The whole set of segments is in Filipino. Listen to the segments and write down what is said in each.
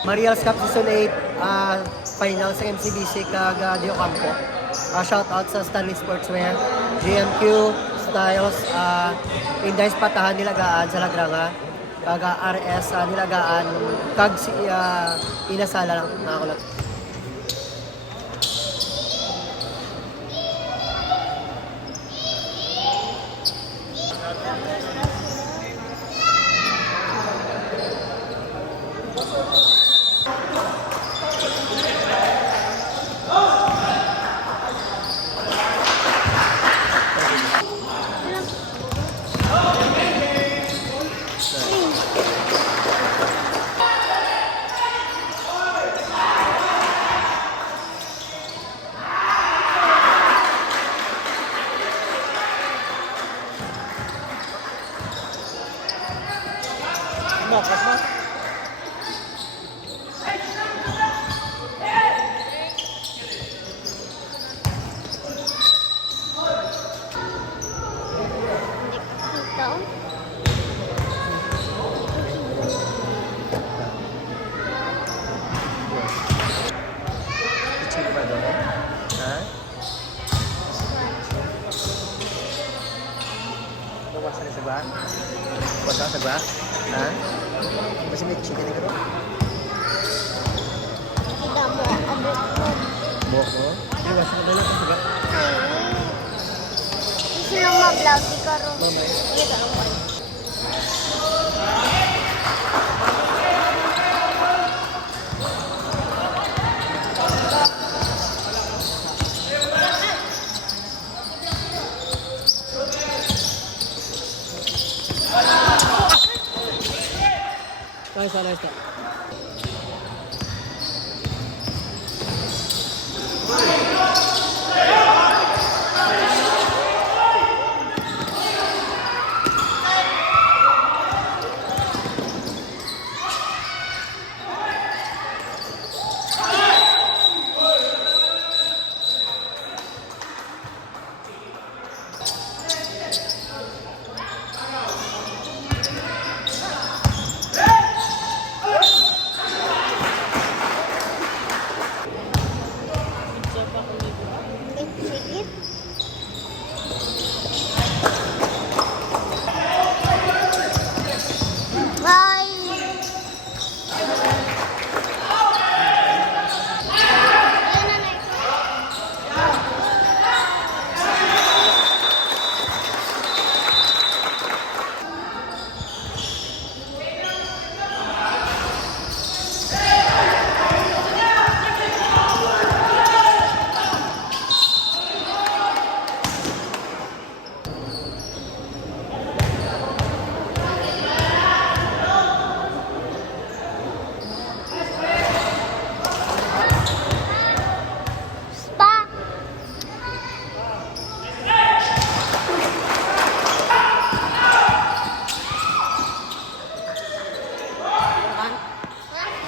Marials Cup Season 8 final sa MCBC kag Dio Campo. Shout out sa Stanley Sportswear, GMQ, Styles, Indies Patahan nilagaan sa Lagranga, kag RS nilagaan kag si Inasala lang nakakulat. Mokat mo. Ito ba doon? Ha? Bawasan na sa ba? Bawasan sa ba? Ha? Masih may chicken ka doon? Kita mo, abot ko. Boko? Ay, wasa ka doon sa ba? Gusto lang ma-vlog, ikaw rin. Mamay. Kita lang ko. Nice. Sige. Bye.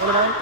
Ano naman?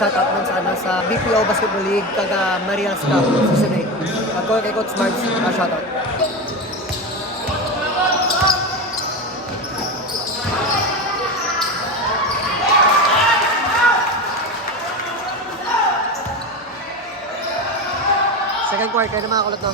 Shoutout man sa, sa BPO Basketball League, kaga Marias Cup, season 8. Ako kay Coach Marks, shoutout. Second quarter na mga kulot, no?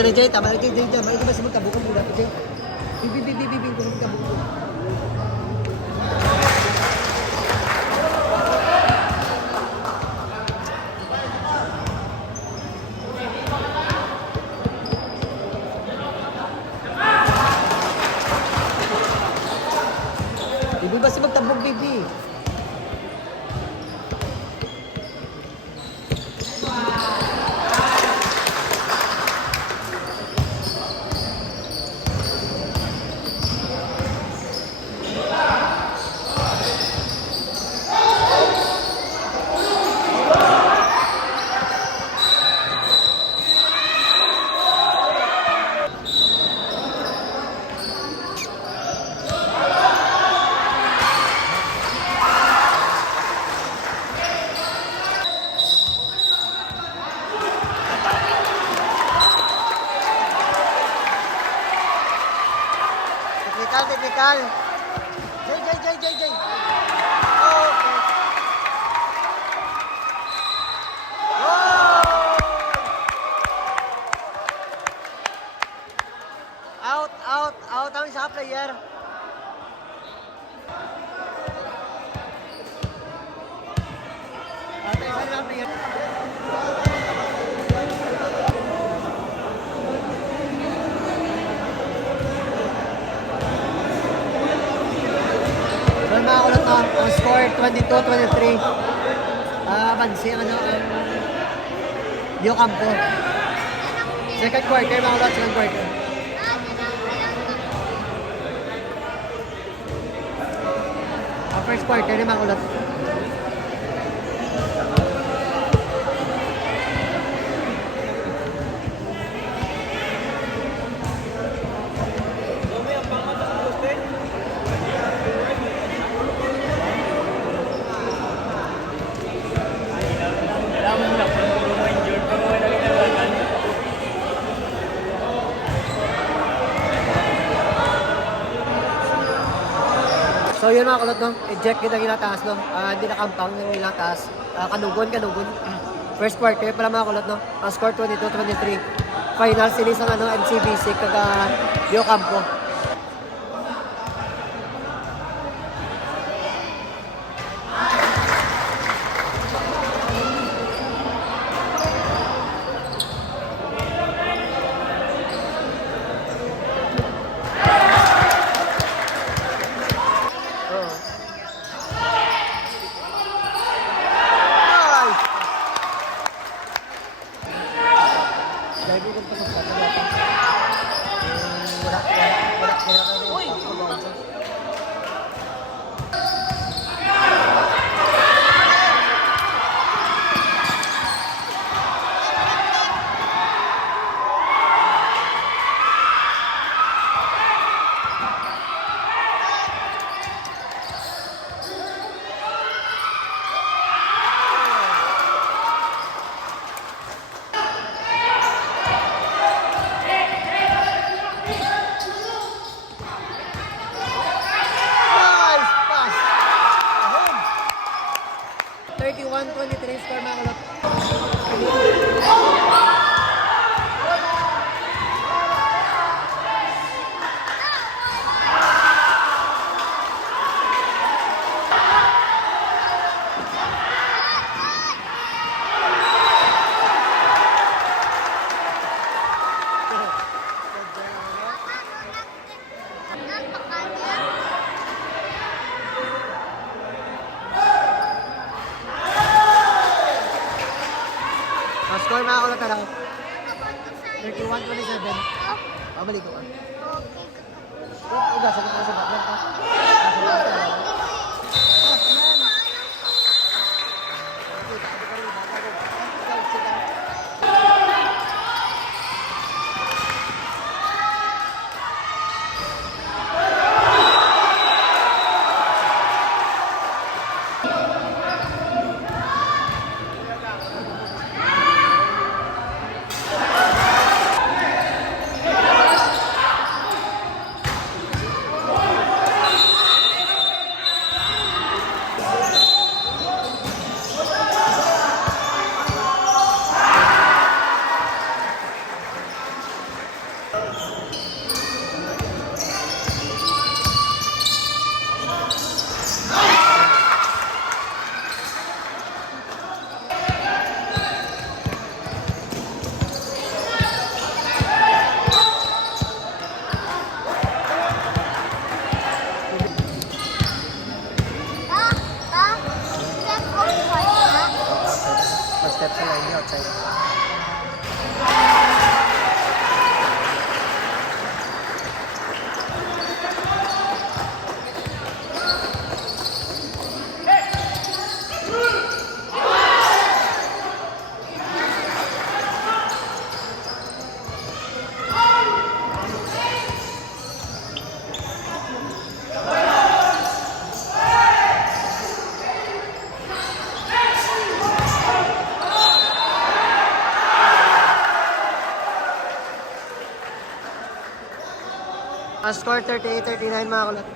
Pero Jay, tama Jay, tama ito ba sa magkabukan muna Jay? Bibi, kung magkabukan. Bibi ba si magtabog, Bibi? Technical. Jay. Okay. Out ang isa player. Isa na player. Mga kulot na, ang score 22-23. Bansi ang Dio Campo. Second quarter, mga kulot, second quarter. First quarter, mga kulot. So yun mga kulot, no? Eject kita ginataas, no? Hindi na kampang yung ginataas. Kanugon. First quarter pala mga kulot, no? Ang score 22-23. Final series ng MCBC kaga Dio Campo. 23 score mga kulot. Score mga kulot na lang. 31-27. Pabalik ko ka. Uga, sakit ka sa baklan ka. Nasa baklan ka. Step sa line outside. Score 38-39 mga kulot.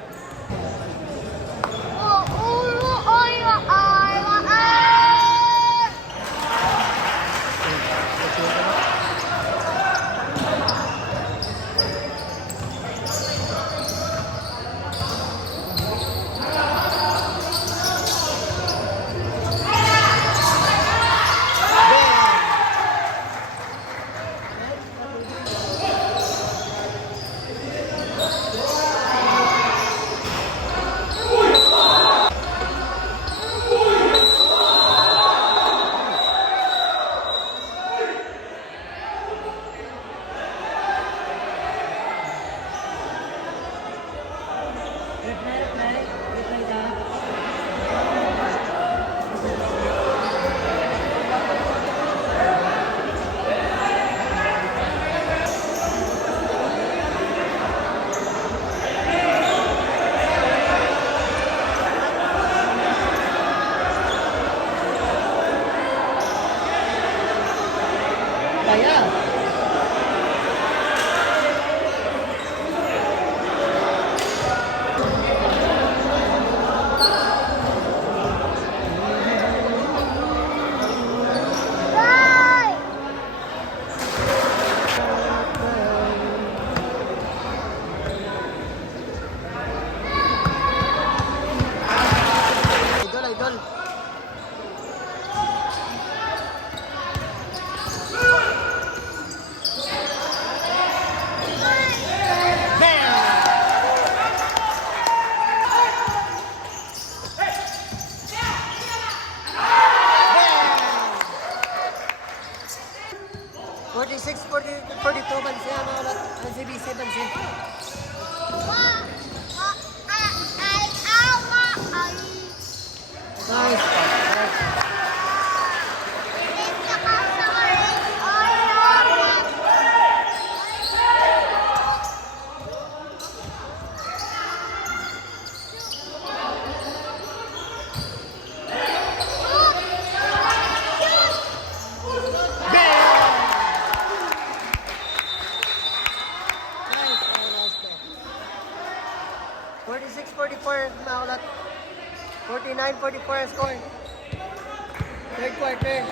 third quarter.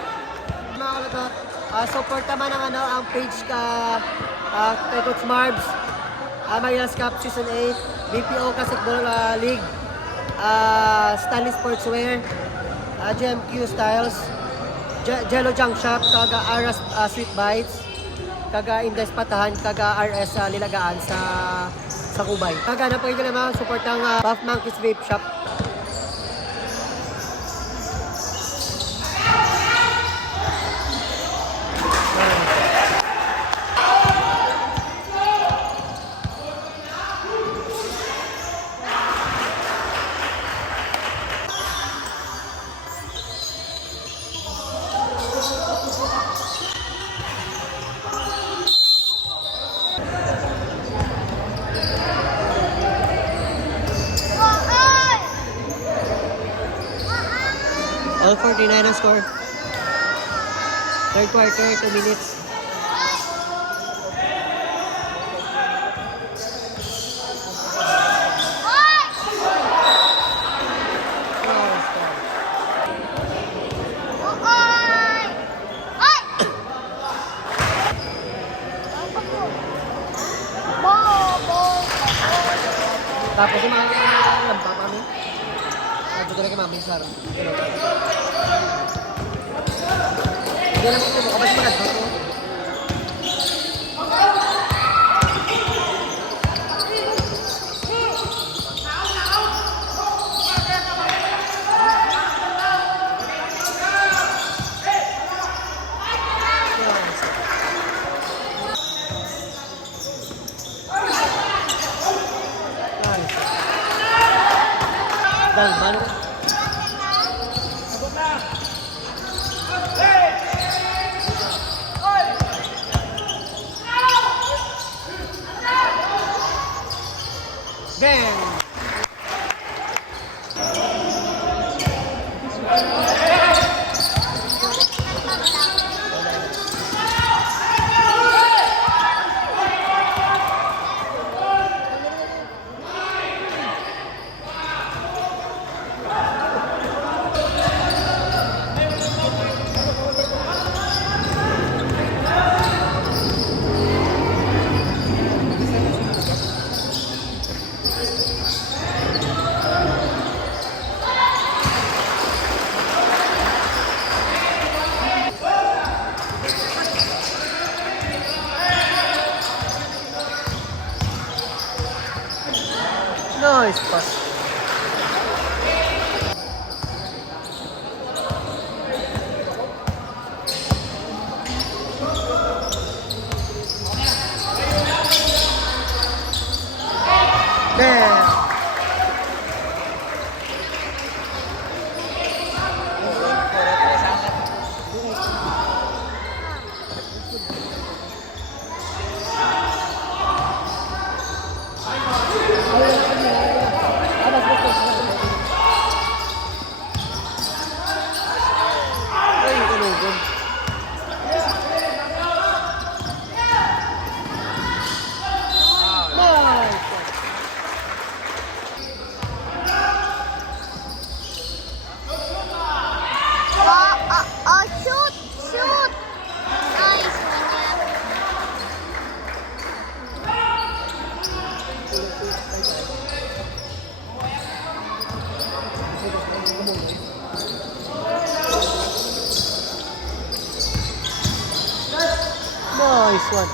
Mga kalagot, support naman ang page kay Coach Marbs, Marinas Cup Season 8, BPO Basketball League, Stanley Sportswear, GMQ Styles, Jello Junk Shop, kaga Aras Sweet Bites, kaga Indes Patahan, kaga RS Lilagaan sa Kubay. Kaga na po yung naman support ng Buff Monkeys Vape Shop. All 49 ang score. Third quarter, 2 minutes. Tapos yung mga lampa kami. Medyo ko na kay Mami Sarah. Hindi lang ako kapag maganda ko. Dalman. Bang! Nice pass. Damn. Ay, tulungan. Shoot! Shoot! Nice, man. Nice one.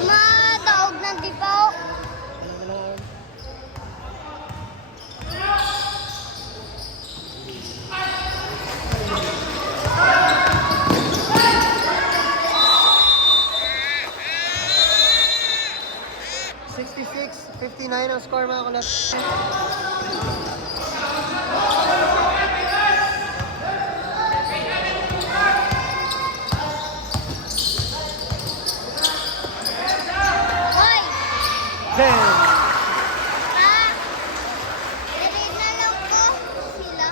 Mga daog ng dipaw. $66, 59 ang score mga kulat. Hoy! Bang! Dinig na lang ko sila.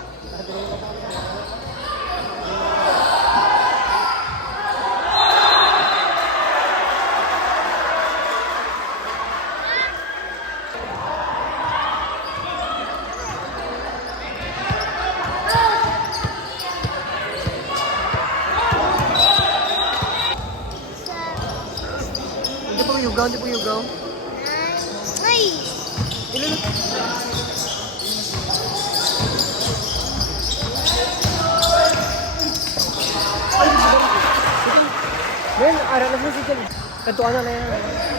Yugaw, hindi po yugaw. Ay! Ilan? Men, araw na po si Jan. Kantuan na yan.